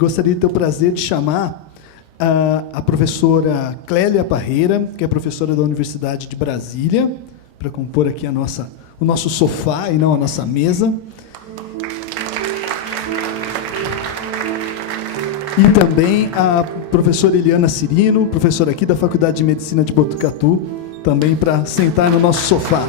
gostaria de ter o prazer de chamar a professora Clélia Parreira, que é professora da Universidade de Brasília, para compor aqui o nosso sofá e não a nossa mesa. E também a professora Eliana Cirino, professora aqui da Faculdade de Medicina de Botucatu, também para sentar no nosso sofá.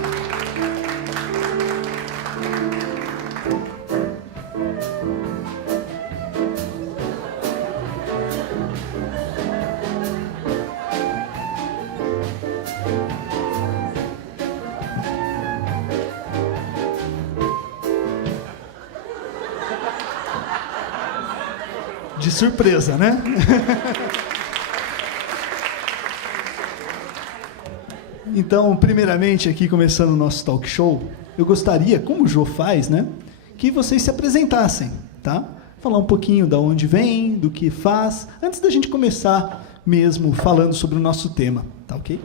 De surpresa, né? Então, primeiramente, aqui começando o nosso talk show, eu gostaria, como o Jô faz, né, que vocês se apresentassem, tá? Falar um pouquinho de onde vem, do que faz, antes da gente começar mesmo falando sobre o nosso tema, tá ok?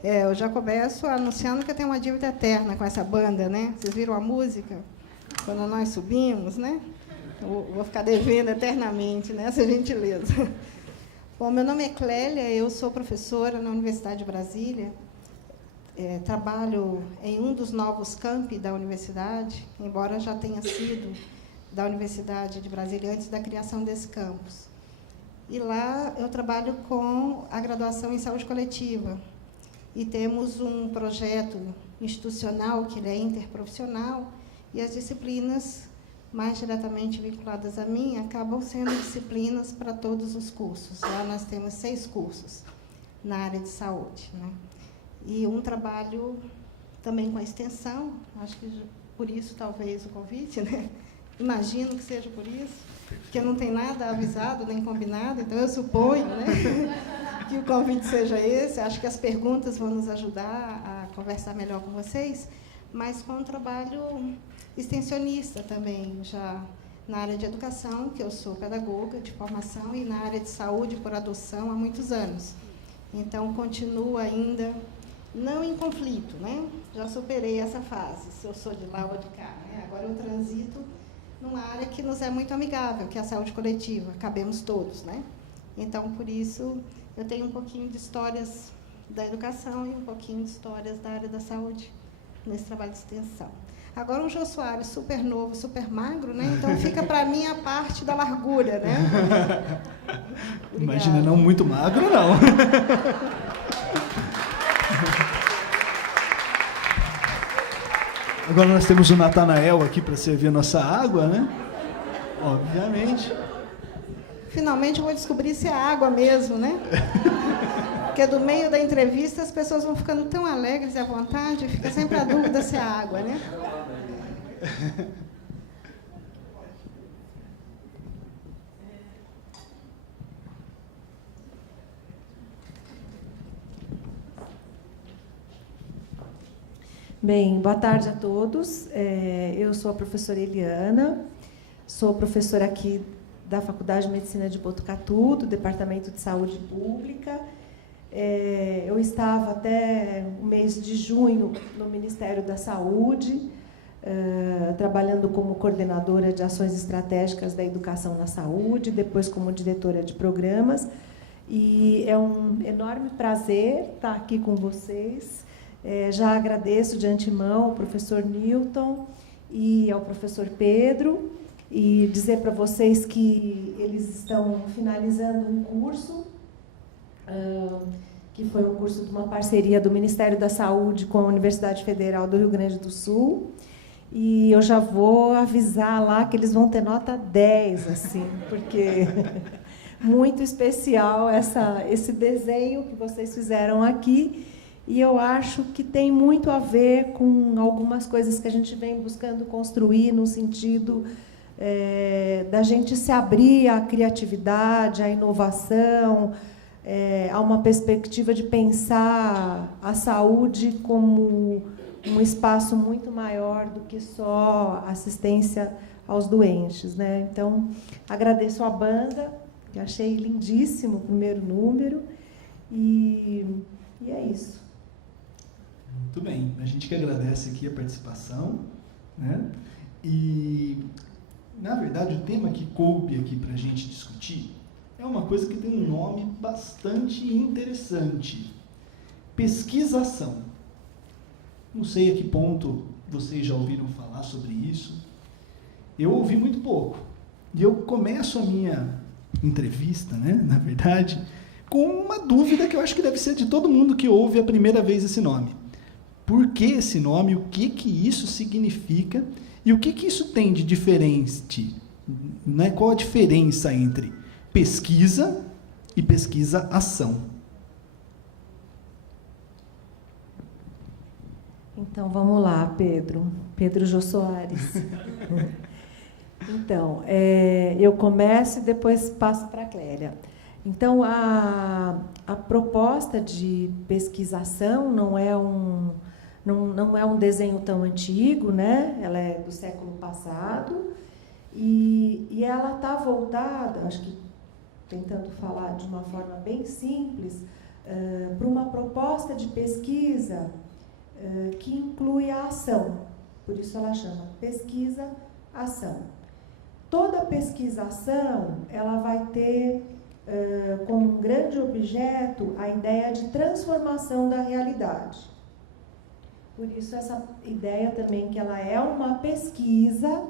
Eu já começo anunciando que eu tenho uma dívida eterna com essa banda, né? Vocês viram a música? Quando nós subimos, né? Eu vou ficar devendo eternamente, né? Essa gentileza. Bom, meu nome é Clélia, eu sou professora na Universidade de Brasília. Trabalho em um dos novos campi da universidade, embora já tenha sido da Universidade de Brasília antes da criação desse campus. E lá eu trabalho com a graduação em saúde coletiva. E temos um projeto institucional, que ele é interprofissional, e as disciplinas mais diretamente vinculadas a mim acabam sendo disciplinas para todos os cursos. Lá nós temos 6 cursos na área de saúde, né? E um trabalho também com a extensão, acho que por isso talvez o convite, né? Imagino que seja por isso, porque não tem nada avisado nem combinado, então eu suponho, né, que o convite seja esse. Acho que as perguntas vão nos ajudar a conversar melhor com vocês, mas com um trabalho extensionista também, já na área de educação, que eu sou pedagoga de formação, e na área de saúde por adoção há muitos anos. Então, continuo ainda, não em conflito, né? Já superei essa fase, se eu sou de lá ou de cá, né? Agora eu transito numa área que nos é muito amigável, que é a saúde coletiva, cabemos todos, né? Então, por isso, eu tenho um pouquinho de histórias da educação e um pouquinho de histórias da área da saúde nesse trabalho de extensão. Agora, um Jô Soares super novo, super magro, né? Então, fica para mim a parte da largura, né? Imagina, não muito magro, não. Agora nós temos o Natanael aqui para servir a nossa água, né? Obviamente. Finalmente eu vou descobrir se é água mesmo, né? Porque do meio da entrevista as pessoas vão ficando tão alegres e à vontade, fica sempre a dúvida se é água, né? Bem, boa tarde a todos. Eu sou a professora Eliana, sou professora aqui da Faculdade de Medicina de Botucatu, do Departamento de Saúde Pública. Eu estava até o mês de junho no Ministério da Saúde, trabalhando como coordenadora de ações estratégicas da educação na saúde, depois como diretora de programas. E é um enorme prazer estar aqui com vocês. Já agradeço de antemão ao professor Newton e ao professor Pedro, e dizer para vocês que eles estão finalizando um curso, que foi um curso de uma parceria do Ministério da Saúde com a Universidade Federal do Rio Grande do Sul, e eu já vou avisar lá que eles vão ter nota 10, assim, porque muito especial esse desenho que vocês fizeram aqui. E eu acho que tem muito a ver com algumas coisas que a gente vem buscando construir no sentido da gente se abrir à criatividade, à inovação, a uma perspectiva de pensar a saúde como um espaço muito maior do que só assistência aos doentes, né? Então, agradeço à banda, que eu achei lindíssimo o primeiro número, e é isso. Muito bem, a gente que agradece aqui a participação, né? E, na verdade, o tema que coube aqui para a gente discutir é uma coisa que tem um nome bastante interessante: pesquisação. Não sei a que ponto vocês já ouviram falar sobre isso. Eu ouvi muito pouco. E eu começo a minha entrevista, né, na verdade, com uma dúvida que eu acho que deve ser de todo mundo que ouve a primeira vez esse nome. Por que esse nome? O que isso significa? E o que isso tem de diferente? Né? Qual a diferença entre pesquisa e pesquisa-ação? Então, vamos lá, Pedro Jô Soares. Então, eu começo e depois passo para a Clélia. Então, a proposta de pesquisação não é um desenho tão antigo, né? Ela é do século passado, e ela está voltada, acho que tentando falar de uma forma bem simples, para uma proposta de pesquisa que inclui a ação. Por isso ela chama pesquisa-ação. Toda pesquisação, ela vai ter como um grande objeto a ideia de transformação da realidade. Por isso essa ideia também que ela é uma pesquisa,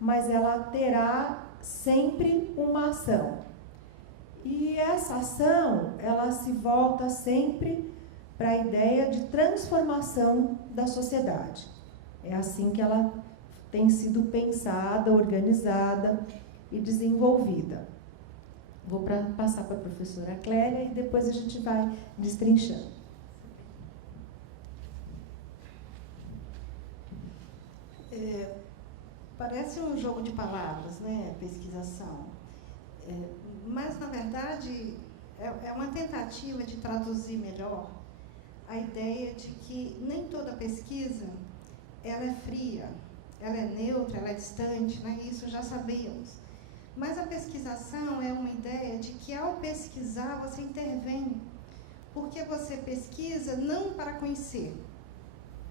mas ela terá sempre uma ação. E essa ação, ela se volta sempre para a ideia de transformação da sociedade. É assim que ela tem sido pensada, organizada e desenvolvida. Vou passar para a professora Clélia e depois a gente vai destrinchando. Parece um jogo de palavras, né? Pesquisação. Mas, na verdade, é uma tentativa de traduzir melhor a ideia de que nem toda pesquisa ela é fria, ela é neutra, ela é distante, né? Isso já sabemos. Mas a pesquisação é uma ideia de que, ao pesquisar, você intervém. Porque você pesquisa não para conhecer.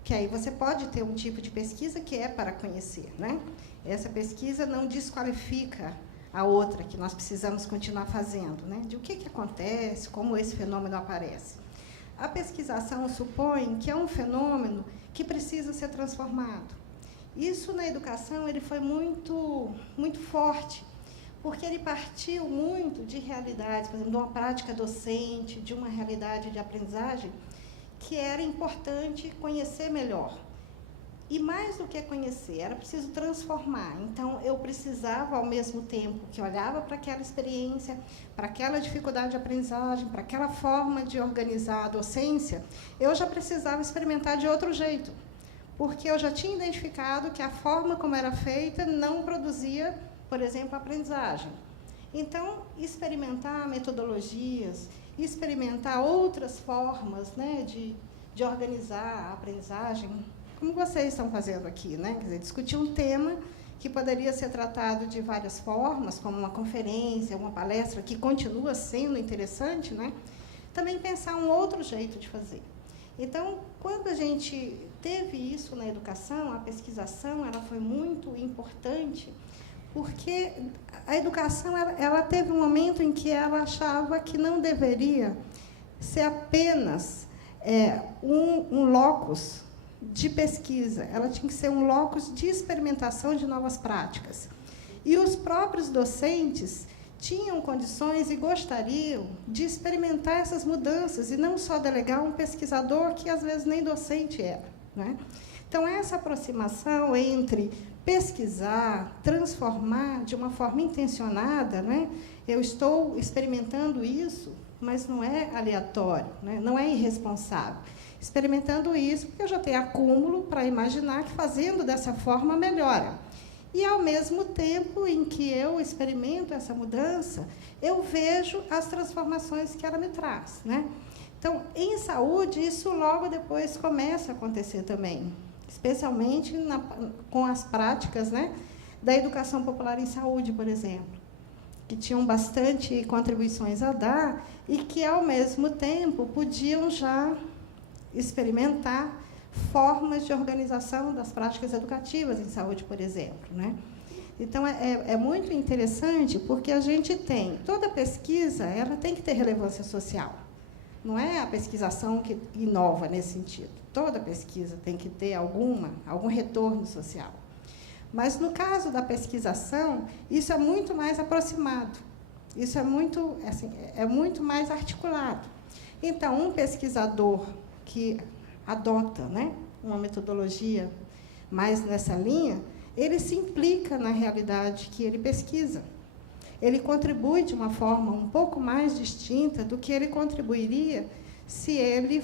Que aí você pode ter um tipo de pesquisa que é para conhecer, né? Essa pesquisa não desqualifica a outra que nós precisamos continuar fazendo, né? De o que acontece, como esse fenômeno aparece. A pesquisação supõe que é um fenômeno que precisa ser transformado. Isso, na educação, ele foi muito, muito forte, porque ele partiu muito de realidades, por exemplo, de uma prática docente, de uma realidade de aprendizagem, que era importante conhecer melhor. E mais do que conhecer, era preciso transformar. Então, eu precisava, ao mesmo tempo que olhava para aquela experiência, para aquela dificuldade de aprendizagem, para aquela forma de organizar a docência, eu já precisava experimentar de outro jeito, porque eu já tinha identificado que a forma como era feita não produzia, por exemplo, aprendizagem. Então, experimentar metodologias, experimentar outras formas, né, de organizar a aprendizagem, como vocês estão fazendo aqui, né? Quer dizer, discutir um tema que poderia ser tratado de várias formas, como uma conferência, uma palestra, que continua sendo interessante, né? Também pensar um outro jeito de fazer. Então, quando a gente teve isso na educação, a pesquisação ela foi muito importante, porque a educação ela teve um momento em que ela achava que não deveria ser apenas um locus de pesquisa, ela tinha que ser um locus de experimentação de novas práticas. E os próprios docentes tinham condições e gostariam de experimentar essas mudanças, e não só delegar um pesquisador que, às vezes, nem docente era, né? Então, essa aproximação entre pesquisar, transformar de uma forma intencionada, né? Eu estou experimentando isso, mas não é aleatório, né? Não é irresponsável. Experimentando isso, porque eu já tenho acúmulo para imaginar que fazendo dessa forma melhora. E, ao mesmo tempo em que eu experimento essa mudança, eu vejo as transformações que ela me traz, né? Então, em saúde, isso logo depois começa a acontecer também, especialmente com as práticas, né, da educação popular em saúde, por exemplo. que tinham bastante contribuições a dar e que, ao mesmo tempo, podiam já experimentar formas de organização das práticas educativas em saúde, por exemplo, né? Então, é muito interessante, porque a gente tem... Toda pesquisa ela tem que ter relevância social. Não é a pesquisação que inova nesse sentido. Toda pesquisa tem que ter algum retorno social. Mas, no caso da pesquisação, isso é muito mais aproximado. Isso é muito mais articulado. Então, um pesquisador que adota, né, uma metodologia mais nessa linha, ele se implica na realidade que ele pesquisa. Ele contribui de uma forma um pouco mais distinta do que ele contribuiria se ele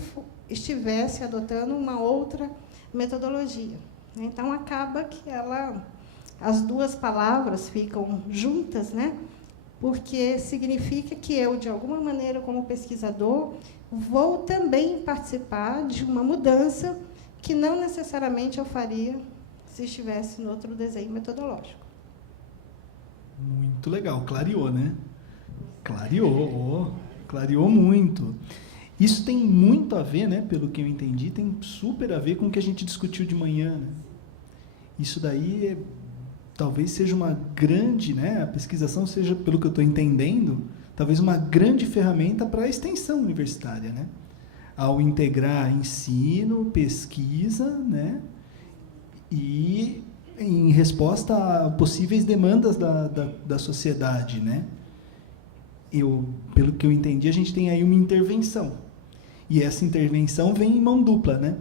estivesse adotando uma outra metodologia. Então, acaba que as duas palavras ficam juntas, né? Porque significa que eu, de alguma maneira, como pesquisador, vou também participar de uma mudança que não necessariamente eu faria se estivesse no outro desenho metodológico. Muito legal, clareou, né? Clareou muito. Isso tem muito a ver, né? Pelo que eu entendi, tem super a ver com o que a gente discutiu de manhã, né? Isso daí talvez seja uma grande, né? A pesquisação seja, pelo que eu estou entendendo, talvez uma grande ferramenta para a extensão universitária, né? Ao integrar ensino, pesquisa, né? E em resposta a possíveis demandas da sociedade, né? Pelo que eu entendi, a gente tem aí uma intervenção. E essa intervenção vem em mão dupla, né?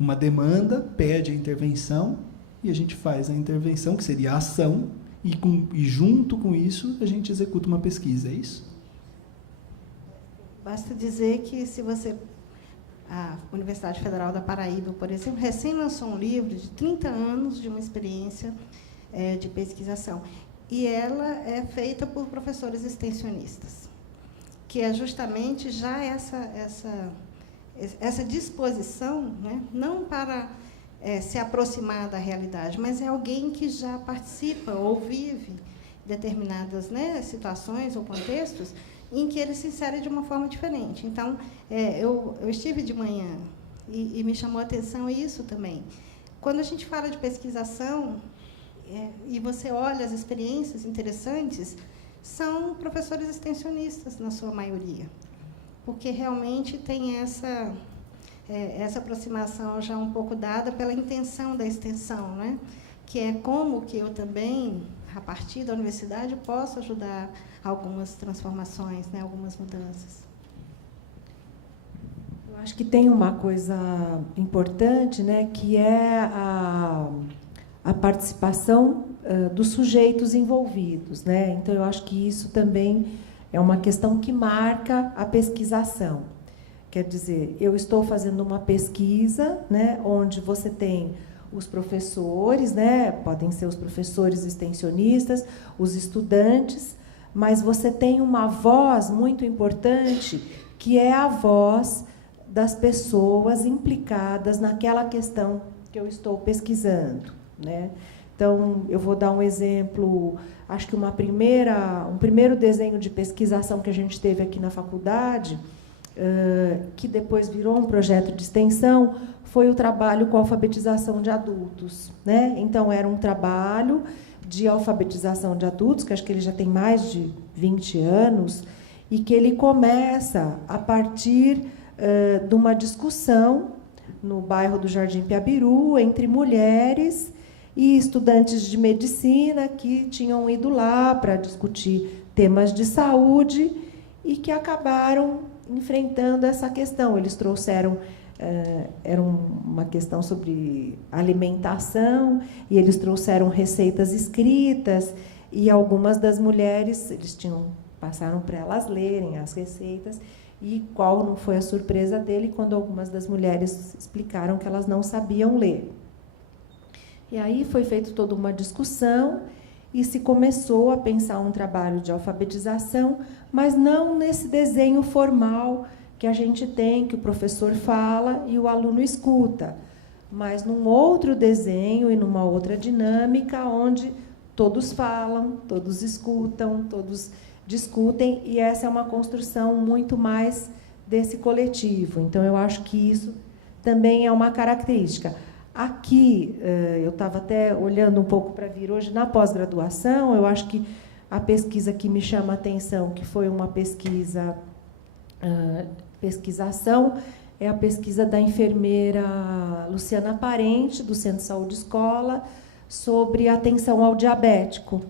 Uma demanda pede a intervenção e a gente faz a intervenção, que seria a ação, e junto com isso a gente executa uma pesquisa, é isso? Basta dizer que a Universidade Federal da Paraíba, por exemplo, recém lançou um livro de 30 anos de uma experiência de pesquisação. E ela é feita por professores extensionistas, que é justamente já essa disposição, né, não para se aproximar da realidade, mas é alguém que já participa ou vive determinadas, né, situações ou contextos em que ele se insere de uma forma diferente. Então, eu estive de manhã e me chamou a atenção isso também. Quando a gente fala de pesquisação, e você olha as experiências interessantes, são professores extensionistas, na sua maioria, porque realmente tem essa aproximação já um pouco dada pela intenção da extensão, né? Que é como que eu também, a partir da universidade, posso ajudar algumas transformações, né? Algumas mudanças. Eu acho que tem uma coisa importante, né? Que é a participação dos sujeitos envolvidos, né? Então, eu acho que isso também é uma questão que marca a pesquisação. Quer dizer, eu estou fazendo uma pesquisa, né, onde você tem os professores, né, podem ser os professores extensionistas, os estudantes, mas você tem uma voz muito importante, que é a voz das pessoas implicadas naquela questão que eu estou pesquisando, né? Então, eu vou dar um exemplo, acho que um primeiro desenho de pesquisação que a gente teve aqui na faculdade, que depois virou um projeto de extensão, foi o trabalho com alfabetização de adultos, né? Então, era um trabalho de alfabetização de adultos, que acho que ele já tem mais de 20 anos, e que ele começa a partir de uma discussão no bairro do Jardim Piabiru, entre mulheres e estudantes de medicina que tinham ido lá para discutir temas de saúde e que acabaram enfrentando essa questão. Eles trouxeram, era uma questão sobre alimentação, e eles trouxeram receitas escritas, e algumas das mulheres, passaram para elas lerem as receitas, e qual não foi a surpresa dele quando algumas das mulheres explicaram que elas não sabiam ler. E aí foi feita toda uma discussão e se começou a pensar um trabalho de alfabetização, mas não nesse desenho formal que a gente tem, que o professor fala e o aluno escuta, mas num outro desenho e numa outra dinâmica, onde todos falam, todos escutam, todos discutem, e essa é uma construção muito mais desse coletivo. Então, eu acho que isso também é uma característica. Aqui, eu estava até olhando um pouco para vir hoje, na pós-graduação, eu acho que a pesquisa que me chama a atenção, que foi uma pesquisação, é a pesquisa da enfermeira Luciana Parente, do Centro de Saúde Escola, sobre atenção ao diabético,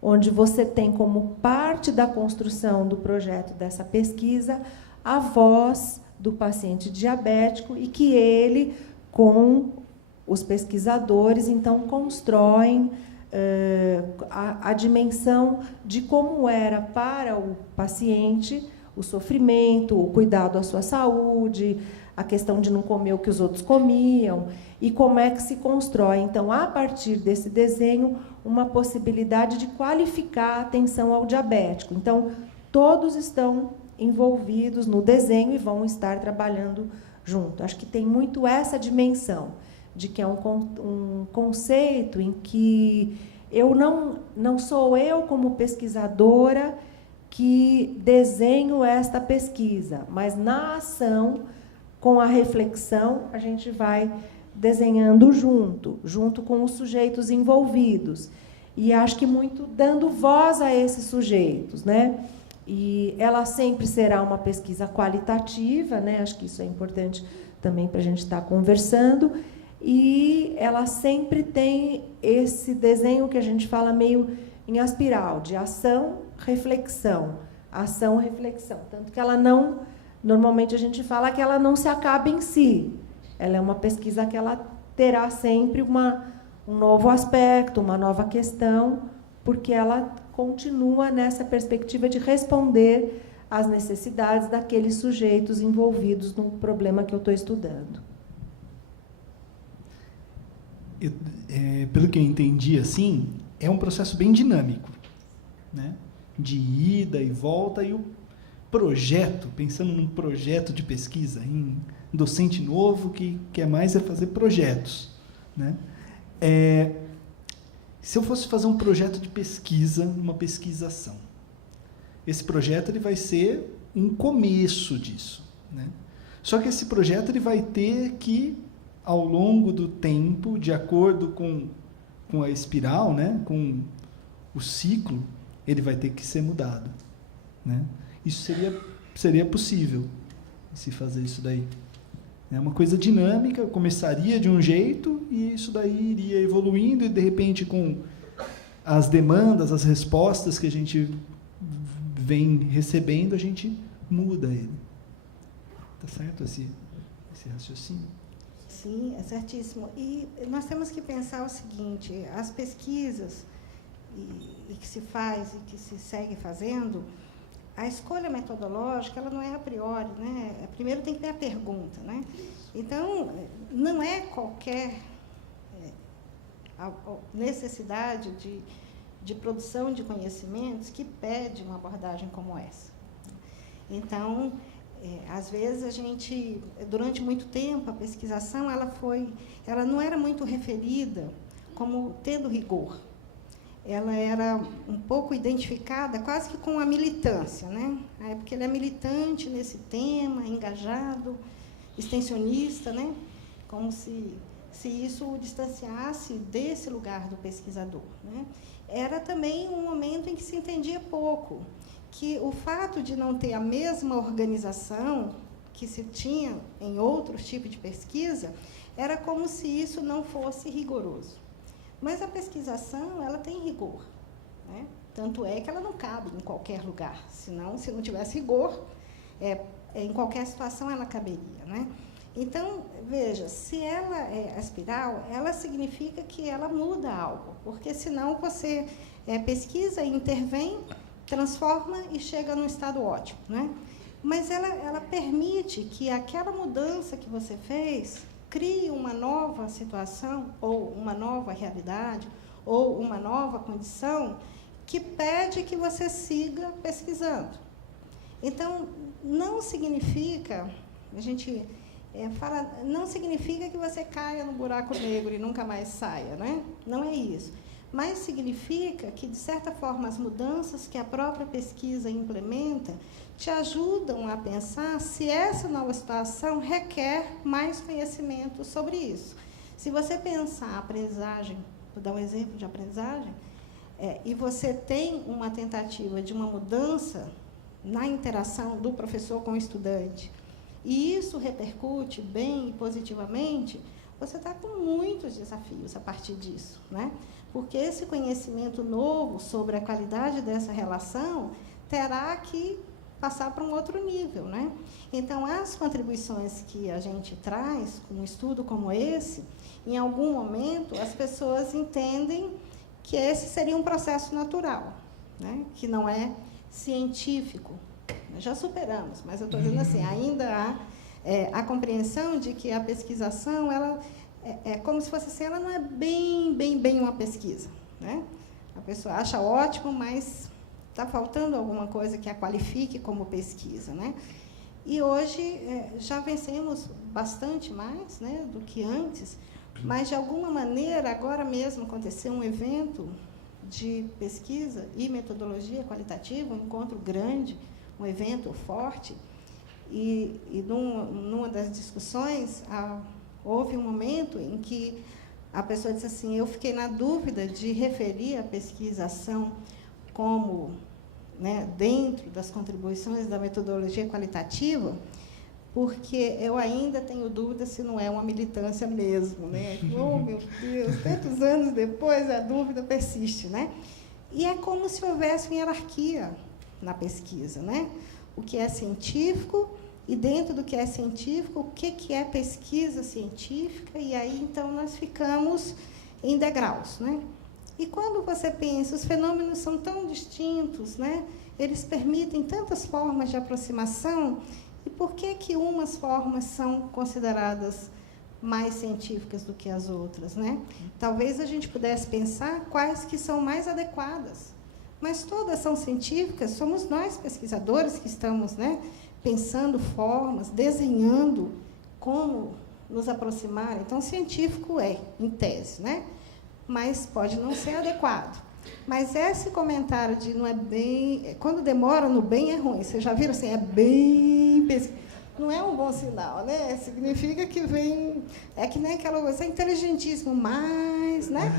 onde você tem como parte da construção do projeto dessa pesquisa a voz do paciente diabético e que ele, com os pesquisadores, então, constroem a dimensão de como era para o paciente o sofrimento, o cuidado à sua saúde, a questão de não comer o que os outros comiam, e como é que se constrói, então, a partir desse desenho, uma possibilidade de qualificar a atenção ao diabético. Então, todos estão envolvidos no desenho e vão estar trabalhando junto. Acho que tem muito essa dimensão, de que é um conceito em que eu não sou eu, como pesquisadora, que desenho esta pesquisa, mas na ação, com a reflexão, a gente vai desenhando junto com os sujeitos envolvidos. E acho que muito dando voz a esses sujeitos, né? E ela sempre será uma pesquisa qualitativa, né? Acho que isso é importante também para a gente estar conversando. E ela sempre tem esse desenho que a gente fala meio em espiral, de ação, reflexão, ação, reflexão. Tanto que ela não, normalmente a gente fala que ela não se acaba em si. Ela é uma pesquisa que ela terá sempre um novo aspecto, uma nova questão, porque ela continua nessa perspectiva de responder às necessidades daqueles sujeitos envolvidos no problema que eu estou estudando. Pelo que eu entendi, assim, é um processo bem dinâmico, né? De ida e volta, e o projeto, pensando num projeto de pesquisa, em docente novo que quer mais é fazer projetos, né? Se eu fosse fazer um projeto de pesquisa, uma pesquisação, esse projeto ele vai ser um começo disso, né? Só que esse projeto ele vai ter que, ao longo do tempo, de acordo com a espiral, né, com o ciclo, ele vai ter que ser mudado, né? Isso seria possível se fazer isso daí. É uma coisa dinâmica, começaria de um jeito e isso daí iria evoluindo e, de repente, com as demandas, as respostas que a gente vem recebendo, a gente muda ele. Tá certo esse raciocínio? Sim, é certíssimo. E nós temos que pensar o seguinte, as pesquisas e que se faz e que se segue fazendo, a escolha metodológica, ela não é a priori, né? Primeiro tem que ter a pergunta, né? Então, não é qualquer necessidade de produção de conhecimentos que pede uma abordagem como essa. Então, às vezes a gente, durante muito tempo, a pesquisação ela não era muito referida como tendo rigor. Ela era um pouco identificada quase que com a militância, né? Porque ele é militante nesse tema, engajado, extensionista, né? Como se isso o distanciasse desse lugar do pesquisador, né? Era também um momento em que se entendia pouco que o fato de não ter a mesma organização que se tinha em outros tipos de pesquisa era como se isso não fosse rigoroso. Mas a pesquisação, ela tem rigor, né? Tanto é que ela não cabe em qualquer lugar, senão, se não tivesse rigor, em qualquer situação ela caberia, né? Então, veja, se ela é espiral, ela significa que ela muda algo, porque senão você pesquisa, intervém, transforma e chega num estado ótimo, né? Mas ela permite que aquela mudança que você fez crie uma nova situação, ou uma nova realidade, ou uma nova condição que pede que você siga pesquisando. Então, não significa, a gente fala, não significa que você caia no buraco negro e nunca mais saia, né? Não é isso. mas significa que, de certa forma, as mudanças que a própria pesquisa implementa te ajudam a pensar se essa nova situação requer mais conhecimento sobre isso. Se você pensar a aprendizagem, vou dar um exemplo de aprendizagem, e você tem uma tentativa de uma mudança na interação do professor com o estudante, e isso repercute bem e positivamente, você está com muitos desafios a partir disso, né? Porque esse conhecimento novo sobre a qualidade dessa relação terá que passar para um outro nível, né? Então, as contribuições que a gente traz com um estudo como esse, em algum momento, as pessoas entendem que esse seria um processo natural, né? Que não é científico. Nós já superamos, mas eu estou dizendo assim, ainda há a compreensão de que a pesquisação, ela é como se fosse assim, ela não é bem uma pesquisa, né? A pessoa acha ótimo, mas está faltando alguma coisa que a qualifique como pesquisa, né? E hoje já vencemos bastante mais, né, do que antes, mas, de alguma maneira, agora mesmo aconteceu um evento de pesquisa e metodologia qualitativa, um encontro grande, um evento forte, e numa das discussões, houve um momento em que a pessoa disse assim, eu fiquei na dúvida de referir a pesquisação como, né, dentro das contribuições da metodologia qualitativa, porque eu ainda tenho dúvida se não é uma militância mesmo, né? Oh, meu Deus, tantos anos depois a dúvida persiste, né? E é como se houvesse uma hierarquia na pesquisa, né? O que é científico, e dentro do que é científico, o que é pesquisa científica, e aí, então, nós ficamos em degraus, né? E quando você pensa, os fenômenos são tão distintos, né? Eles permitem tantas formas de aproximação, e por que umas formas são consideradas mais científicas do que as outras, né? Talvez a gente pudesse pensar quais que são mais adequadas, mas todas são científicas, somos nós, pesquisadores, que estamos, né, pensando formas, desenhando como nos aproximar. Então, científico em tese, né? Mas pode não ser adequado. Mas esse comentário de não é bem... Quando demora no bem é ruim. Vocês já viram assim? É bem... Não é um bom sinal, né? Significa que vem... É que nem aquela coisa, é inteligentíssimo, mas... né?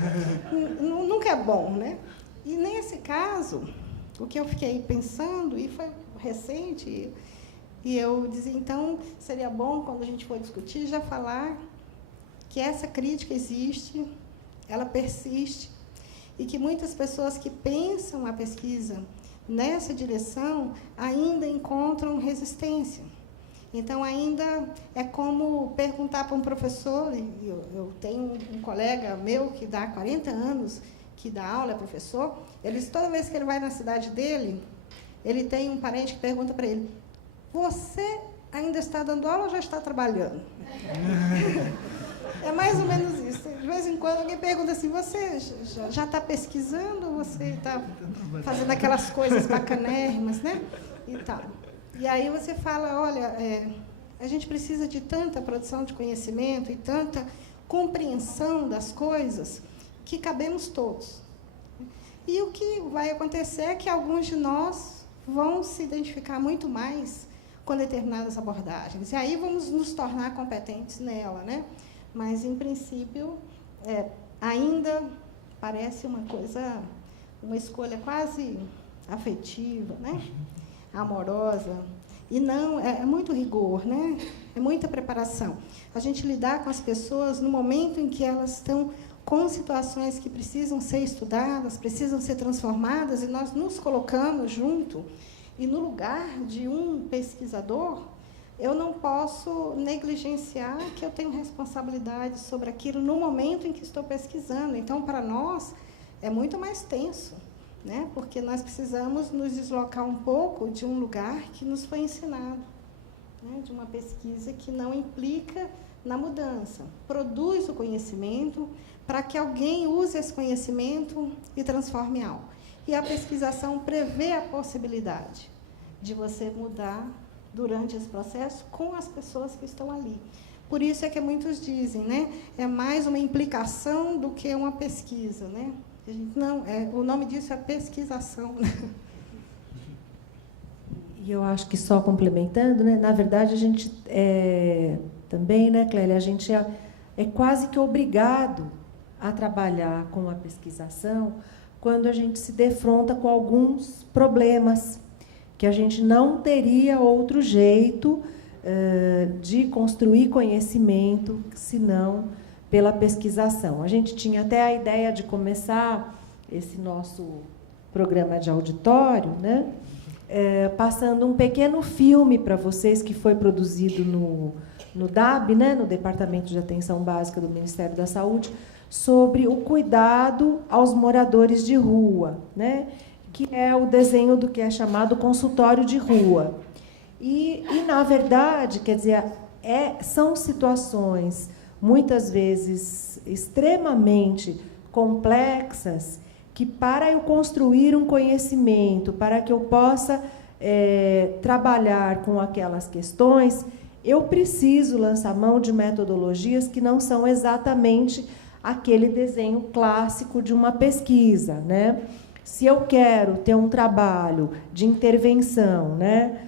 Nunca é bom, né? E, nesse caso, o que eu fiquei pensando, e foi recente, e eu dizia, então, seria bom, quando a gente for discutir, já falar que essa crítica existe, ela persiste, e que muitas pessoas que pensam a pesquisa nessa direção ainda encontram resistência. Então, ainda é como perguntar para um professor, eu tenho um colega meu que dá 40 anos, que dá aula, é professor, toda vez que ele vai na cidade dele, ele tem um parente que pergunta para ele, você ainda está dando aula ou já está trabalhando? É mais ou menos isso. De vez em quando alguém pergunta assim, você já está pesquisando ou você está fazendo aquelas coisas bacanérrimas, né? E tal. E aí você fala, olha, a gente precisa de tanta produção de conhecimento e tanta compreensão das coisas que cabemos todos. E o que vai acontecer é que alguns de nós vão se identificar muito mais com determinadas abordagens. E aí vamos nos tornar competentes nela, né? Mas, em princípio, ainda parece uma coisa, uma escolha quase afetiva, né? Amorosa. E não, é muito rigor, né? É muita preparação. A gente lidar com as pessoas no momento em que elas estão com situações que precisam ser estudadas, precisam ser transformadas, e nós nos colocamos junto, e no lugar de um pesquisador, eu não posso negligenciar que eu tenho responsabilidade sobre aquilo no momento em que estou pesquisando. Então, para nós, é muito mais tenso, né? Porque nós precisamos nos deslocar um pouco de um lugar que nos foi ensinado, né? De uma pesquisa que não implica na mudança. Produz o conhecimento para que alguém use esse conhecimento e transforme algo. E a pesquisação prevê a possibilidade de você mudar durante esse processo com as pessoas que estão ali. Por isso é que muitos dizem, né? É mais uma implicação do que uma pesquisa, né? A gente, não, o nome disso é pesquisação. E eu acho que só complementando, né, na verdade, a gente também, né, Clélia, a gente é quase que obrigado a trabalhar com a pesquisação quando a gente se defronta com alguns problemas que a gente não teria outro jeito de construir conhecimento senão pela pesquisação. A gente tinha até a ideia de começar esse nosso programa de auditório, né, passando um pequeno filme para vocês que foi produzido no DAB, né, no Departamento de Atenção Básica do Ministério da Saúde, sobre o cuidado aos moradores de rua, né, que é o desenho do que é chamado consultório de rua. E na verdade, quer dizer, são situações, muitas vezes, extremamente complexas, que para eu construir um conhecimento, para que eu possa trabalhar com aquelas questões, eu preciso lançar mão de metodologias que não são exatamente aquele desenho clássico de uma pesquisa, né? Se eu quero ter um trabalho de intervenção, né,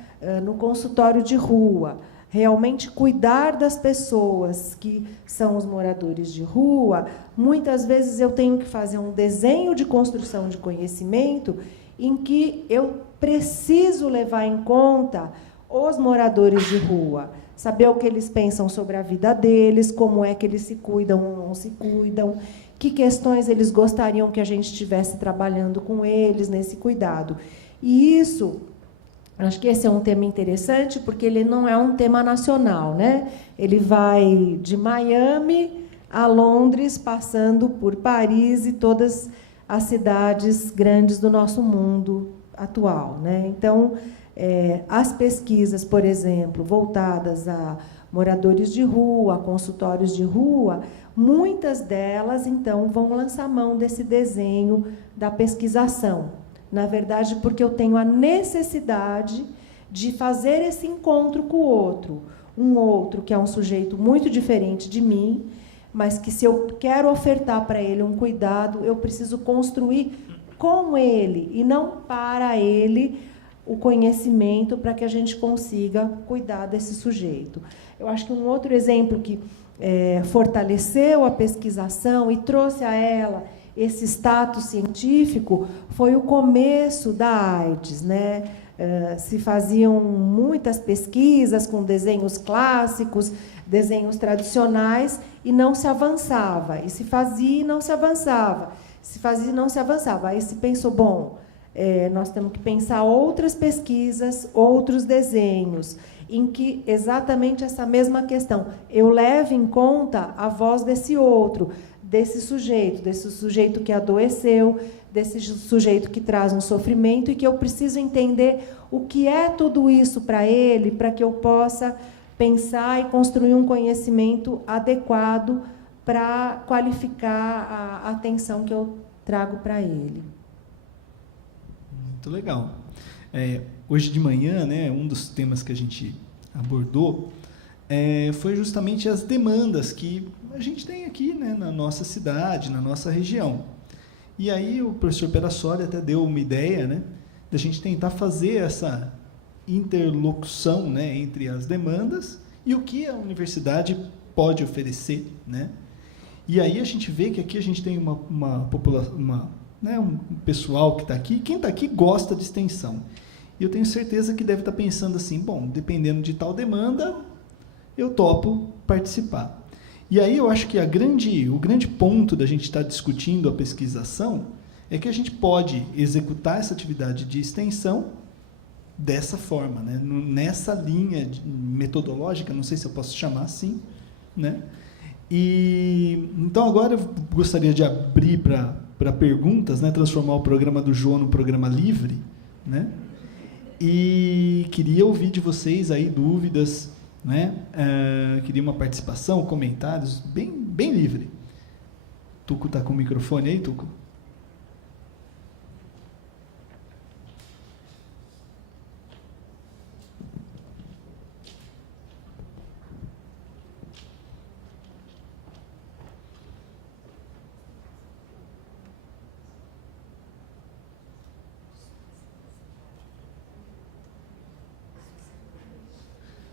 no consultório de rua, realmente cuidar das pessoas que são os moradores de rua, muitas vezes eu tenho que fazer um desenho de construção de conhecimento em que eu preciso levar em conta os moradores de rua, saber o que eles pensam sobre a vida deles, como é que eles se cuidam ou não se cuidam, que questões eles gostariam que a gente estivesse trabalhando com eles nesse cuidado. E isso, acho que esse é um tema interessante, porque ele não é um tema nacional, né? Ele vai de Miami a Londres, passando por Paris e todas as cidades grandes do nosso mundo atual, né? Então, as pesquisas, por exemplo, voltadas a moradores de rua, a consultórios de rua, muitas delas, então, vão lançar mão desse desenho da pesquisação. Na verdade, porque eu tenho a necessidade de fazer esse encontro com o outro. Um outro que é um sujeito muito diferente de mim, mas que, se eu quero ofertar para ele um cuidado, eu preciso construir com ele e não para ele o conhecimento para que a gente consiga cuidar desse sujeito. Eu acho que um outro exemplo que fortaleceu a pesquisação e trouxe a ela esse status científico foi o começo da AIDS, né? Se faziam muitas pesquisas com desenhos clássicos, desenhos tradicionais, e não se avançava. E se fazia e não se avançava. Se fazia e não se avançava. Aí se pensou, bom, nós temos que pensar outras pesquisas, outros desenhos, em que exatamente essa mesma questão, eu levo em conta a voz desse outro, desse sujeito que adoeceu, desse sujeito que traz um sofrimento e que eu preciso entender o que é tudo isso para ele, para que eu possa pensar e construir um conhecimento adequado para qualificar a atenção que eu trago para ele. Muito legal. Hoje de manhã, né, um dos temas que a gente abordou foi justamente as demandas que a gente tem aqui, né, na nossa cidade, na nossa região. E aí o professor Perassoli até deu uma ideia, né, da gente tentar fazer essa interlocução, né, entre as demandas e o que a universidade pode oferecer, né? E aí a gente vê que aqui a gente tem uma população, um pessoal que está aqui, quem está aqui gosta de extensão. E eu tenho certeza que deve estar pensando assim, bom, dependendo de tal demanda, eu topo participar. E aí eu acho que o grande ponto da gente estar discutindo a pesquisação é que a gente pode executar essa atividade de extensão dessa forma, né? Nessa linha metodológica, não sei se eu posso chamar assim, né? E então agora eu gostaria de abrir para perguntas, né? Transformar o programa do João num programa livre, né? E queria ouvir de vocês aí dúvidas, né? Queria uma participação, comentários, bem livre. Tuco está com o microfone aí, Tuco?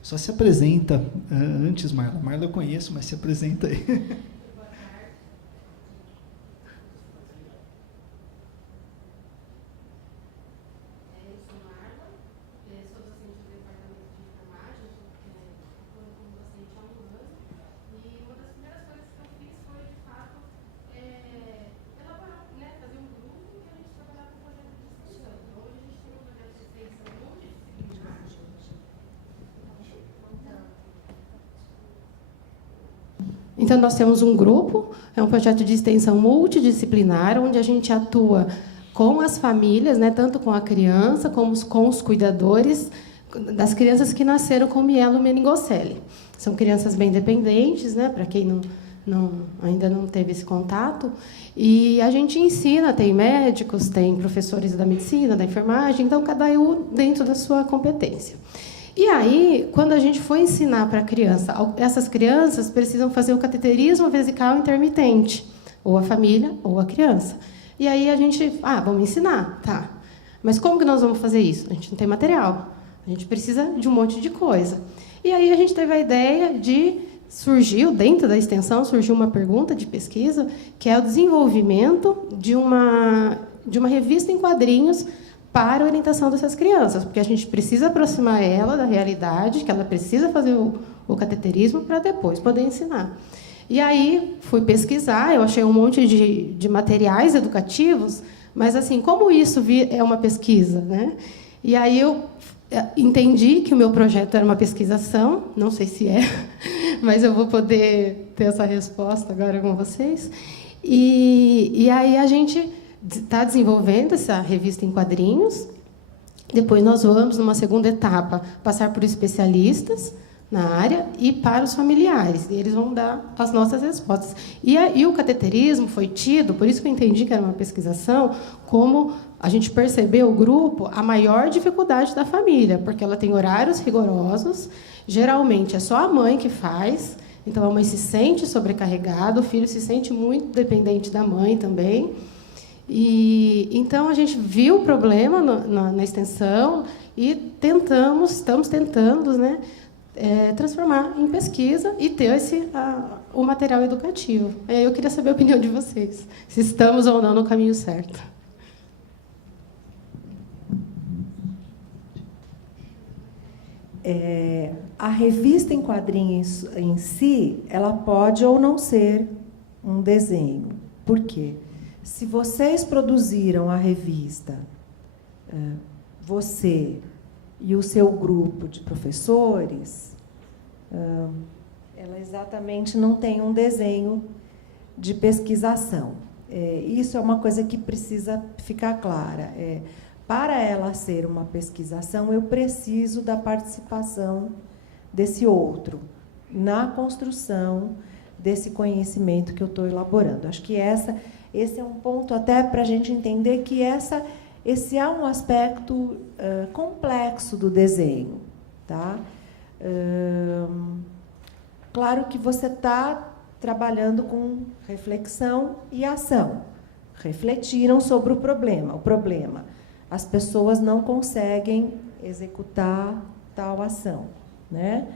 Só se apresenta antes, Marla. Marla eu conheço, mas se apresenta aí. Então, nós temos um grupo, é um projeto de extensão multidisciplinar, onde a gente atua com as famílias, né, tanto com a criança, como com os cuidadores das crianças que nasceram com mielomeningocele. São crianças bem dependentes, né, para quem ainda não teve esse contato. E a gente ensina, tem médicos, tem professores da medicina, da enfermagem, então, cada um dentro da sua competência. E aí, quando a gente foi ensinar para a criança, essas crianças precisam fazer o cateterismo vesical intermitente, ou a família, ou a criança. E aí a gente, vamos ensinar, tá. Mas como que nós vamos fazer isso? A gente não tem material, a gente precisa de um monte de coisa. E aí a gente teve a ideia surgiu, dentro da extensão, surgiu uma pergunta de pesquisa, que é o desenvolvimento de uma revista em quadrinhos para a orientação dessas crianças, porque a gente precisa aproximar ela da realidade, que ela precisa fazer o cateterismo para depois poder ensinar. E aí fui pesquisar, eu achei um monte de materiais educativos, mas assim, como isso é uma pesquisa, né? E aí eu entendi que o meu projeto era uma pesquisação, não sei se é, mas eu vou poder ter essa resposta agora com vocês. E aí a gente está desenvolvendo essa revista em quadrinhos. Depois nós vamos, numa segunda etapa, passar por especialistas na área e para os familiares. E eles vão dar as nossas respostas. E o cateterismo foi tido, por isso que eu entendi que era uma pesquisação, como a gente percebeu o grupo, a maior dificuldade da família, porque ela tem horários rigorosos, geralmente é só a mãe que faz, então a mãe se sente sobrecarregada, o filho se sente muito dependente da mãe também. E então a gente viu o problema na extensão e estamos tentando, né, transformar em pesquisa e ter o material educativo. Eu queria saber a opinião de vocês, se estamos ou não no caminho certo. A revista em quadrinhos em si, ela pode ou não ser um desenho. Por quê? Se vocês produziram a revista, você e o seu grupo de professores, ela exatamente não tem um desenho de pesquisação. Isso é uma coisa que precisa ficar clara. Para ela ser uma pesquisação, eu preciso da participação desse outro na construção desse conhecimento que eu estou elaborando. Acho que esse é um ponto até para a gente entender que esse é um aspecto complexo do desenho. Tá? Claro que você está trabalhando com reflexão e ação. Refletiram sobre o problema. As pessoas não conseguem executar tal ação, né?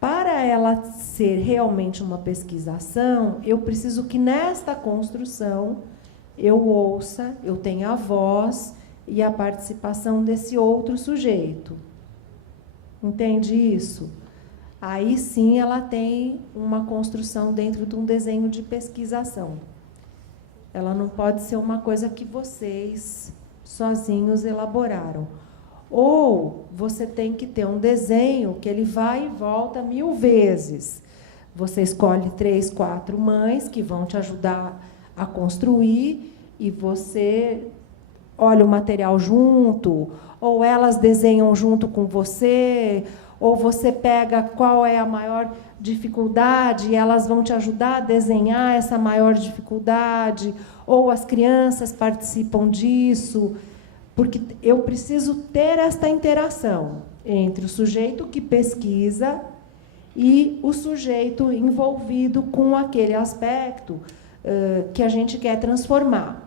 Para ela ser realmente uma pesquisação, eu preciso que nesta construção eu ouça, eu tenha a voz e a participação desse outro sujeito. Entende isso? Aí sim ela tem uma construção dentro de um desenho de pesquisação. Ela não pode ser uma coisa que vocês sozinhos elaboraram. Ou você tem que ter um desenho que ele vai e volta 1000 vezes. Você escolhe 3, 4 mães que vão te ajudar a construir e você olha o material junto, ou elas desenham junto com você, ou você pega qual é a maior dificuldade e elas vão te ajudar a desenhar essa maior dificuldade, ou as crianças participam disso, porque eu preciso ter esta interação entre o sujeito que pesquisa e o sujeito envolvido com aquele aspecto que a gente quer transformar.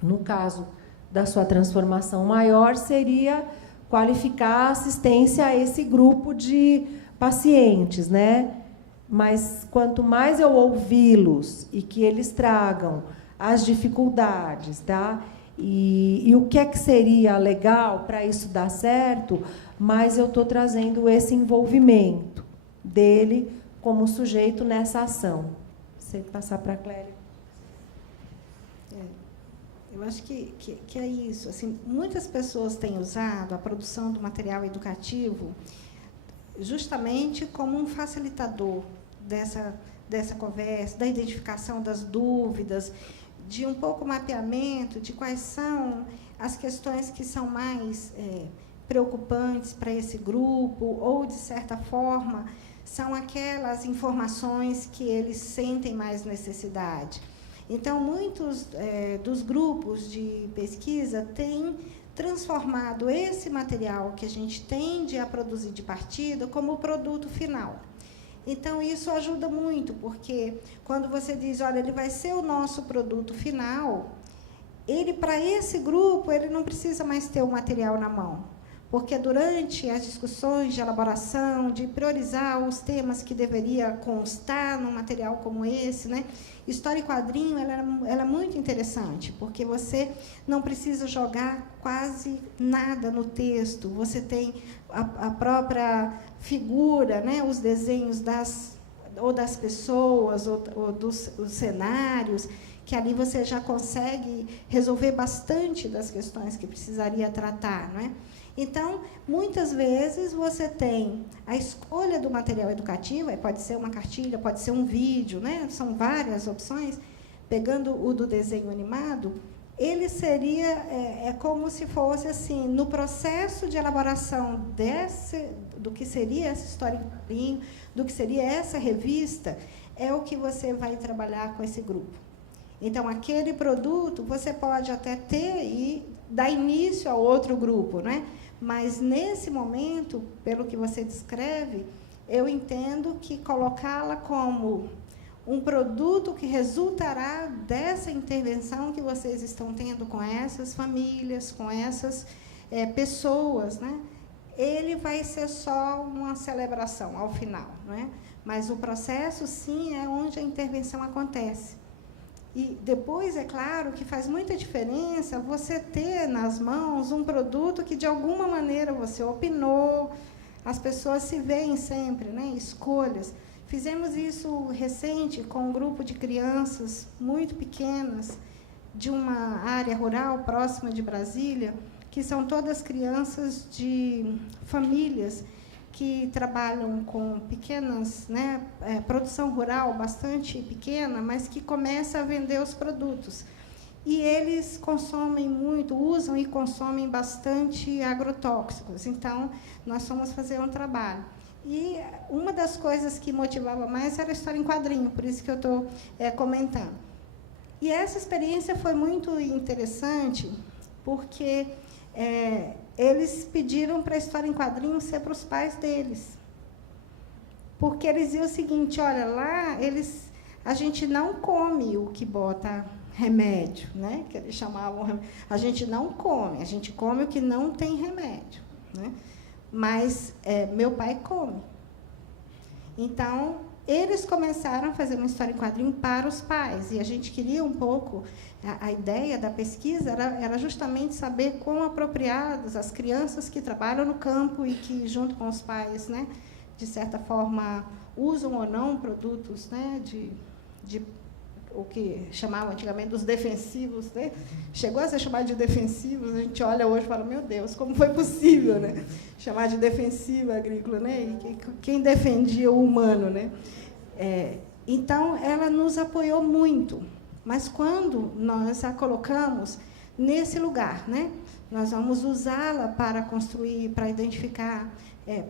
No caso da sua transformação maior, seria qualificar a assistência a esse grupo de pacientes, né? Mas quanto mais eu ouvi-los e que eles tragam as dificuldades, tá? E o que é que seria legal para isso dar certo, mais eu estou trazendo esse envolvimento dele como sujeito nessa ação. Você passar para a Clélia. Eu acho que é isso. Assim, muitas pessoas têm usado a produção do material educativo justamente como um facilitador dessa conversa, da identificação das dúvidas, de um pouco mapeamento de quais são as questões que são mais preocupantes para esse grupo, ou, de certa forma, são aquelas informações que eles sentem mais necessidade. Então, muitos dos grupos de pesquisa têm transformado esse material que a gente tende a produzir de partida como o produto final. Então, isso ajuda muito, porque quando você diz, olha, ele vai ser o nosso produto final, ele, para esse grupo, ele não precisa mais ter o material na mão, porque durante as discussões de elaboração, de priorizar os temas que deveria constar num material como esse, né? História e quadrinho, ela é muito interessante, porque você não precisa jogar quase nada no texto, você tem a própria figura, né? Os desenhos das pessoas, ou dos cenários, que ali você já consegue resolver bastante das questões que precisaria tratar, não é? Então, muitas vezes, você tem a escolha do material educativo, pode ser uma cartilha, pode ser um vídeo, né? São várias opções. Pegando o do desenho animado, ele seria como se fosse assim, no processo de elaboração do que seria essa história em quadrinho, do que seria essa revista, é o que você vai trabalhar com esse grupo. Então, aquele produto, você pode até ter e dar início a outro grupo, não é? Mas, nesse momento, pelo que você descreve, eu entendo que colocá-la como um produto que resultará dessa intervenção que vocês estão tendo com essas famílias, com essas pessoas, né? Ele vai ser só uma celebração ao final, não é? Mas o processo, sim, é onde a intervenção acontece. E depois, é claro, que faz muita diferença você ter nas mãos um produto que, de alguma maneira, você opinou, as pessoas se veem sempre, né? Escolhas. Fizemos isso recente com um grupo de crianças muito pequenas, de uma área rural próxima de Brasília, que são todas crianças de famílias que trabalham com pequenas, né, produção rural bastante pequena, mas que começa a vender os produtos. E eles consomem muito, usam e consomem bastante agrotóxicos. Então, nós fomos fazer um trabalho. E uma das coisas que motivava mais era a história em quadrinho, por isso que eu estou comentando. E essa experiência foi muito interessante, porque eles pediram para a história em quadrinho ser para os pais deles. Porque eles diziam o seguinte, olha, lá a gente não come o que bota remédio, né? Que eles chamavam, a gente não come, a gente come o que não tem remédio, né? Mas meu pai come. Então, eles começaram a fazer uma história em quadrinho para os pais, e a gente queria um pouco, a ideia da pesquisa era justamente saber quão apropriadas as crianças que trabalham no campo e que, junto com os pais, né, de certa forma, usam ou não produtos, né, de o que chamavam antigamente dos defensivos, né? Chegou a ser chamado de defensivos, a gente olha hoje e fala, meu Deus, como foi possível, né? Chamar de defensiva agrícola, né? E quem defendia o humano, né? Então, ela nos apoiou muito, mas quando nós a colocamos nesse lugar, né? Nós vamos usá-la para construir, para identificar,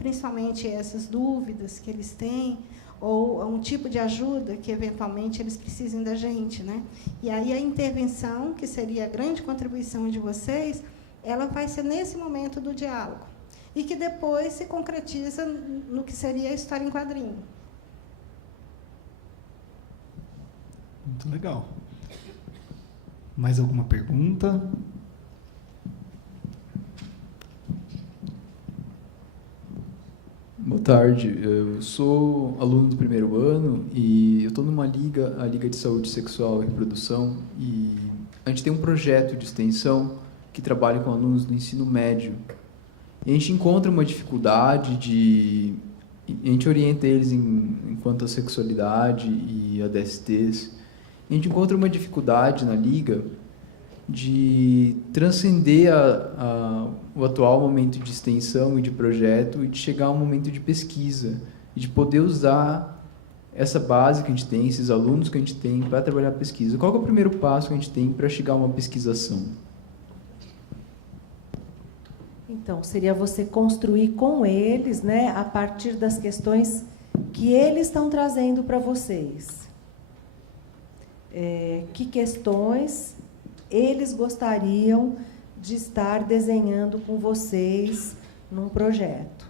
principalmente essas dúvidas que eles têm, ou um tipo de ajuda que, eventualmente, eles precisem da gente, né? E aí a intervenção, que seria a grande contribuição de vocês, ela vai ser nesse momento do diálogo, e que depois se concretiza no que seria a história em quadrinho. Muito legal. Mais alguma pergunta? tarde. Eu sou aluno do primeiro ano e eu estou numa liga, a Liga de Saúde Sexual e Reprodução, e a gente tem um projeto de extensão que trabalha com alunos do ensino médio. E a gente encontra uma dificuldade a gente orienta eles quanto à sexualidade e a DSTs. A gente encontra uma dificuldade na liga de transcender o atual momento de extensão e de projeto e de chegar a um momento de pesquisa e de poder usar essa base que a gente tem, esses alunos que a gente tem para trabalhar a pesquisa. Qual que é o primeiro passo que a gente tem para chegar a uma pesquisação? Então, seria você construir com eles, né, a partir das questões que eles estão trazendo para vocês. Que questões eles gostariam de estar desenhando com vocês num projeto.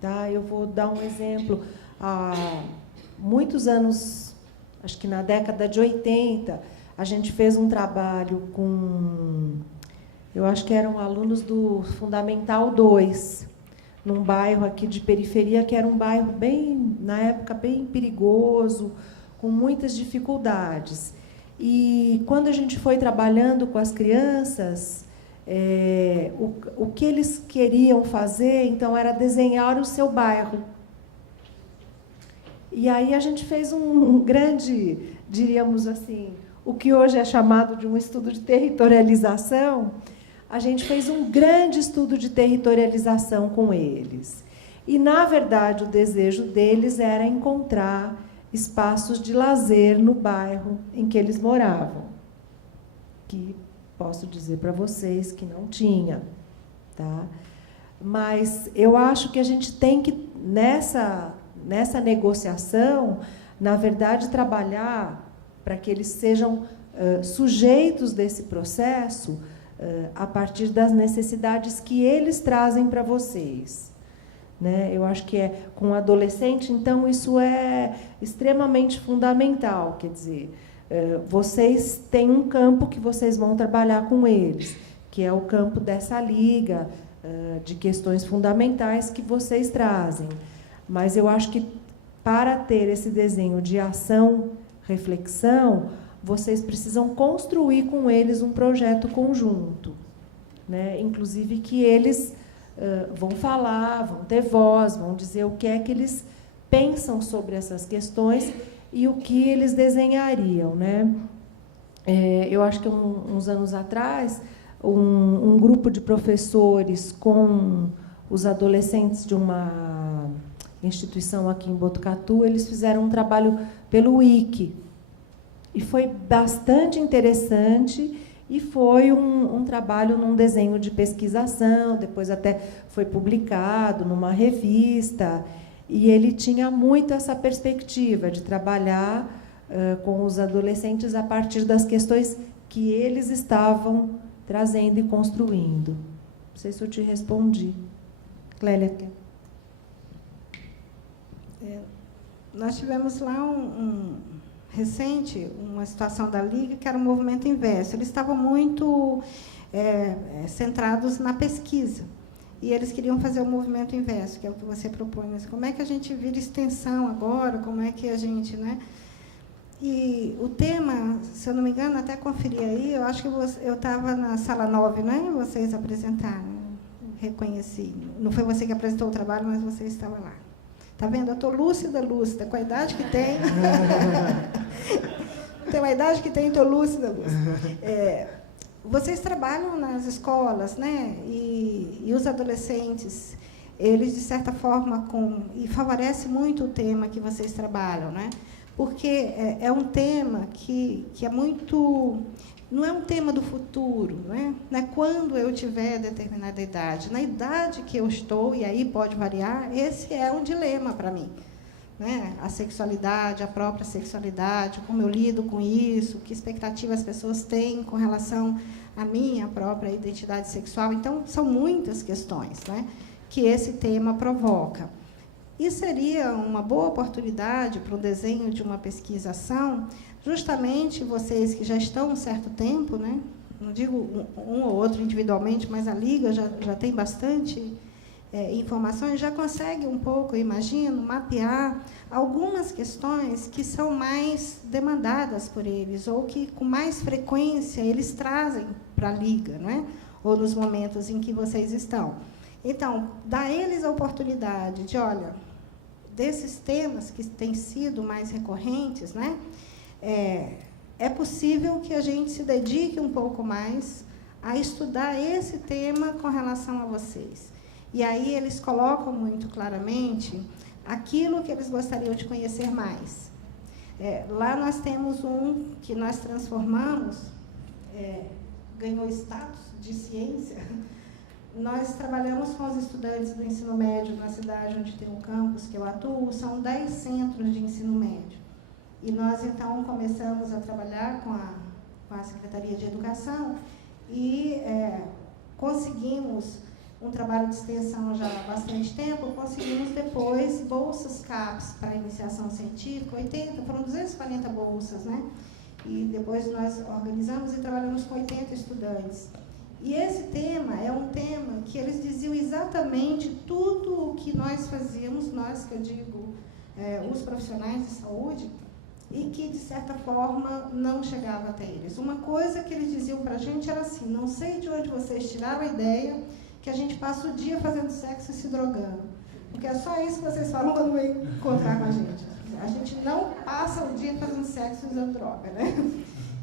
Tá? Eu vou dar um exemplo. Há muitos anos, acho que na década de 80, a gente fez um trabalho com... Eu acho que eram alunos do Fundamental 2, num bairro aqui de periferia, que era um bairro bem, na época, bem perigoso, com muitas dificuldades. E quando a gente foi trabalhando com as crianças, o que eles queriam fazer, então, era desenhar o seu bairro. E aí a gente fez um grande, diríamos assim, o que hoje é chamado de um estudo de territorialização. A gente fez um grande estudo de territorialização com eles. E, na verdade, o desejo deles era encontrar espaços de lazer no bairro em que eles moravam, que posso dizer para vocês que não tinha. Tá? Mas eu acho que a gente tem que, nessa negociação, na verdade, trabalhar para que eles sejam sujeitos desse processo a partir das necessidades que eles trazem para vocês. Né? Eu acho que com adolescente, então, isso é extremamente fundamental. Quer dizer, vocês têm um campo que vocês vão trabalhar com eles, que é o campo dessa liga de questões fundamentais que vocês trazem. Mas eu acho que, para ter esse desenho de ação, reflexão, vocês precisam construir com eles um projeto conjunto, né? Inclusive que eles vão falar, vão ter voz, vão dizer o que é que eles pensam sobre essas questões e o que eles desenhariam, né? Eu acho que uns anos atrás, um grupo de professores com os adolescentes de uma instituição aqui em Botucatu, eles fizeram um trabalho pelo Wiki. E foi bastante interessante e foi um trabalho num desenho de pesquisação, depois até foi publicado numa revista, e ele tinha muito essa perspectiva de trabalhar com os adolescentes a partir das questões que eles estavam trazendo e construindo. Não sei se eu te respondi. Clélia. Nós tivemos lá recente, uma situação da Liga, que era um movimento inverso. Eles estavam muito centrados na pesquisa. E eles queriam fazer o movimento inverso, que é o que você propõe. Mas como é que a gente vira extensão agora? Como é que a gente... né? E o tema, se eu não me engano, até conferi aí, eu acho que eu estava na sala 9, né? Vocês apresentaram. Reconheci. Não foi você que apresentou o trabalho, mas você estava lá. Está vendo? Eu estou lúcida, com a idade que tenho. Tem a idade que tenho, estou lúcida. Vocês trabalham nas escolas, né? E os adolescentes, eles, de certa forma, e favorece muito o tema que vocês trabalham, né? Porque é um tema que é muito... Não é um tema do futuro, né? Não é quando eu tiver determinada idade. Na idade que eu estou, e aí pode variar, esse é um dilema para mim. Né? A sexualidade, a própria sexualidade, como eu lido com isso, que expectativa as pessoas têm com relação à minha própria identidade sexual. Então, são muitas questões, né, que esse tema provoca. E seria uma boa oportunidade para o desenho de uma pesquisação, justamente vocês que já estão um certo tempo, né, não digo um ou outro individualmente, mas a Liga já tem bastante informações, já consegue um pouco, eu imagino, mapear algumas questões que são mais demandadas por eles, ou que, com mais frequência, eles trazem para a Liga, não é? Ou nos momentos em que vocês estão. Então, dá a eles a oportunidade de, olha, desses temas que têm sido mais recorrentes, né? É possível que a gente se dedique um pouco mais a estudar esse tema com relação a vocês. E aí eles colocam muito claramente aquilo que eles gostariam de conhecer mais. Lá nós temos um que nós transformamos, ganhou status de ciência. Nós trabalhamos com os estudantes do ensino médio na cidade onde tem um campus que eu atuo, são 10 centros de ensino médio. E nós, então, começamos a trabalhar com a Secretaria de Educação e conseguimos um trabalho de extensão já há bastante tempo, conseguimos depois bolsas CAPES para iniciação científica, foram 240 bolsas, né? E depois nós organizamos e trabalhamos com 80 estudantes. E esse tema é um tema que eles diziam exatamente tudo o que nós fazíamos, nós, que eu digo, os profissionais de saúde, e que, de certa forma, não chegava até eles. Uma coisa que eles diziam para a gente era assim: não sei de onde vocês tiraram a ideia que a gente passa o dia fazendo sexo e se drogando, porque é só isso que vocês falam quando vem encontrar com a gente. A gente não passa o dia fazendo sexo e usando droga, né?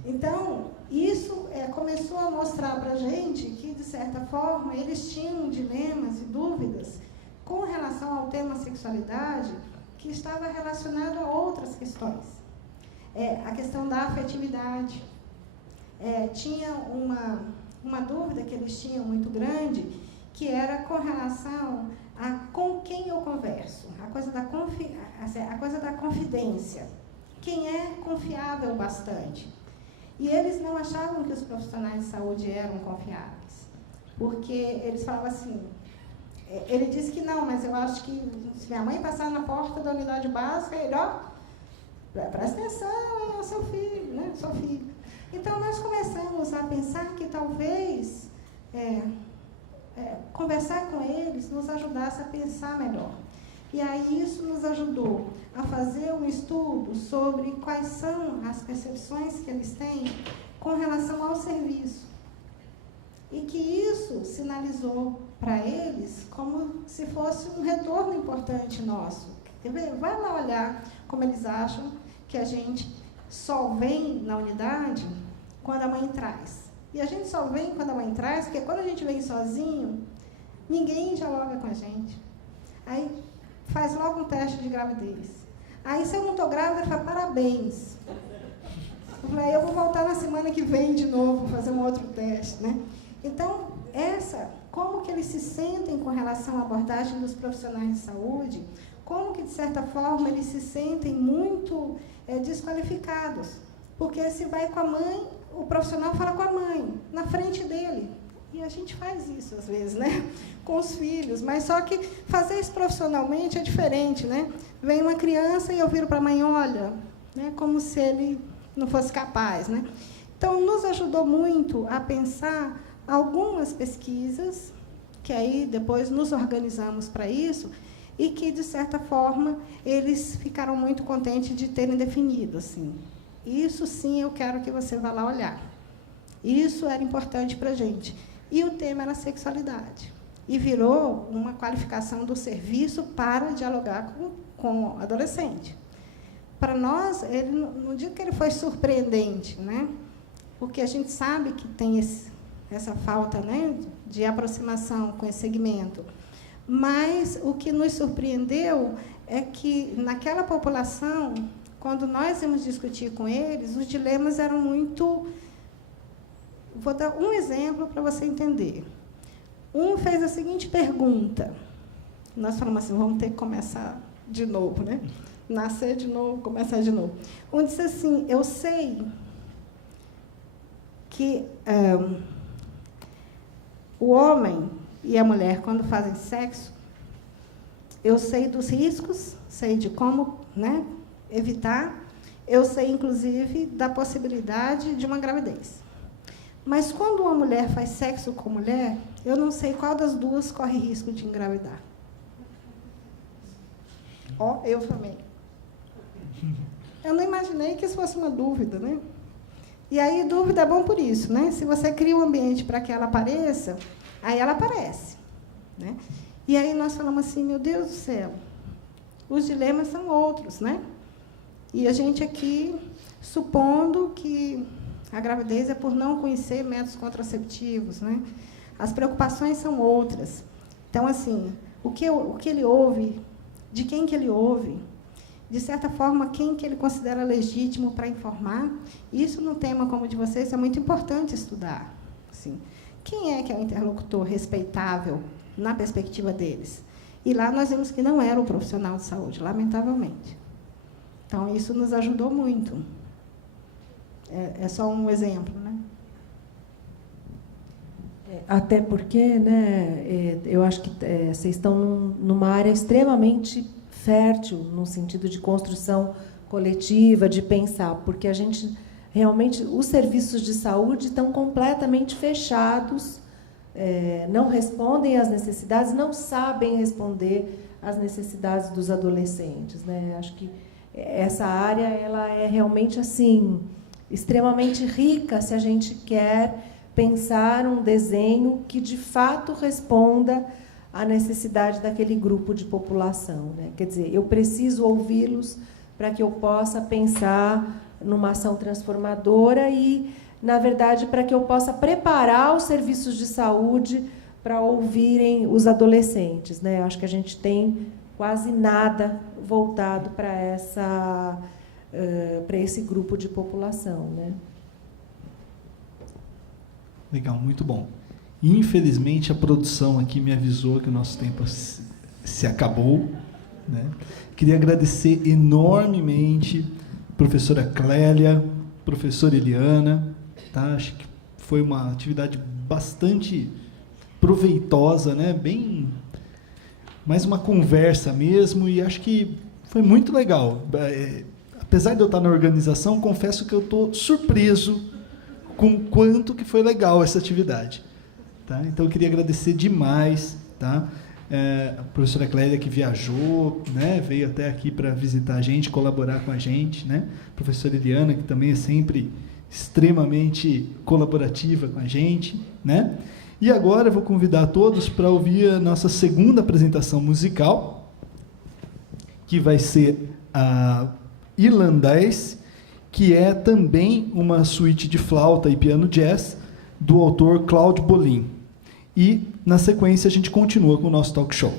Então, isso começou a mostrar para a gente que, de certa forma, eles tinham dilemas e dúvidas com relação ao tema sexualidade, que estava relacionado a outras questões. A questão da afetividade. Tinha uma dúvida que eles tinham muito grande, que era com relação a com quem eu converso, a coisa da confidência. Quem é confiável bastante? E eles não achavam que os profissionais de saúde eram confiáveis, porque eles falavam assim, ele disse que não, mas eu acho que se minha mãe passar na porta da unidade básica, ele, presta atenção, é o seu filho, né? Seu filho. Então, nós começamos a pensar que talvez conversar com eles nos ajudasse a pensar melhor. E aí isso nos ajudou a fazer um estudo sobre quais são as percepções que eles têm com relação ao serviço. E que isso sinalizou para eles como se fosse um retorno importante nosso. Quer ver? Vai lá olhar como eles acham que a gente só vem na unidade quando a mãe traz. E a gente só vem quando a mãe traz, porque quando a gente vem sozinho, ninguém dialoga com a gente. Aí faz logo um teste de gravidez. Aí, se eu não estou grávida, ele fala, parabéns. Eu falei, eu vou voltar na semana que vem de novo, fazer um outro teste, né? Então, como que eles se sentem com relação à abordagem dos profissionais de saúde, como que, de certa forma, eles se sentem muito desqualificados. Porque se vai com a mãe, o profissional fala com a mãe, na frente dele. E a gente faz isso, às vezes, né? Com os filhos. Mas só que fazer isso profissionalmente é diferente, né? Vem uma criança e eu viro para a mãe, olha, né? Como se ele não fosse capaz, né? Então, nos ajudou muito a pensar algumas pesquisas, que aí depois nos organizamos para isso, e que, de certa forma, eles ficaram muito contentes de terem definido, assim. Isso, sim, eu quero que você vá lá olhar. Isso era importante para a gente. E o tema era sexualidade. E virou uma qualificação do serviço para dialogar com o adolescente. Para nós, não digo que ele foi surpreendente, né? Porque a gente sabe que tem essa falta, né, de aproximação com esse segmento. Mas o que nos surpreendeu é que, naquela população, quando nós íamos discutir com eles, os dilemas eram muito... Vou dar um exemplo para você entender. Um fez a seguinte pergunta. Nós falamos assim, vamos ter que começar de novo, né? Nascer de novo, começar de novo. Um disse assim, eu sei que o homem e a mulher, quando fazem sexo, eu sei dos riscos, sei de como, né, evitar, eu sei, inclusive, da possibilidade de uma gravidez. Mas, quando uma mulher faz sexo com mulher, eu não sei qual das duas corre risco de engravidar. Ó, eu também. Eu não imaginei que isso fosse uma dúvida, né? E aí, dúvida é bom por isso, né? Se você cria um ambiente para que ela apareça, aí ela aparece, né? E aí nós falamos assim, meu Deus do céu, os dilemas são outros, né? E a gente aqui, supondo que a gravidez é por não conhecer métodos contraceptivos, né? As preocupações são outras. Então, assim, o que ele ouve, de quem que ele ouve, de certa forma, quem que ele considera legítimo para informar, isso num tema como o de vocês é muito importante estudar. Assim, quem é que é o interlocutor respeitável na perspectiva deles? E lá nós vimos que não era o profissional de saúde, lamentavelmente. Então, isso nos ajudou muito. É só um exemplo, né? Até porque, né, eu acho que vocês estão numa área extremamente fértil, no sentido de construção coletiva, de pensar, porque a gente, realmente, os serviços de saúde estão completamente fechados, não respondem às necessidades, não sabem responder às necessidades dos adolescentes, né? Acho que essa área ela é realmente assim extremamente rica se a gente quer pensar um desenho que de fato responda à necessidade daquele grupo de população, né? Quer dizer, eu preciso ouvi-los para que eu possa pensar numa ação transformadora e, na verdade, para que eu possa preparar os serviços de saúde para ouvirem os adolescentes, né? Acho que a gente tem quase nada voltado para esse grupo de população, né? Legal, muito bom. Infelizmente, a produção aqui me avisou que o nosso tempo se acabou, né? Queria agradecer enormemente a professora Clélia, professora Eliana, tá? Acho que foi uma atividade bastante proveitosa, né? Bem, mais uma conversa mesmo, e acho que foi muito legal. Apesar de eu estar na organização, confesso que eu estou surpreso com o quanto que foi legal essa atividade. Tá? Então, eu queria agradecer demais, tá? A professora Clélia, que viajou, né? Veio até aqui para visitar a gente, colaborar com a gente, né? A professora Eliana, que também é sempre extremamente colaborativa com a gente, né? E agora eu vou convidar todos para ouvir a nossa segunda apresentação musical, que vai ser a Irlandês, que é também uma suíte de flauta e piano jazz do autor Claude Bolin. E, na sequência, a gente continua com o nosso talk show.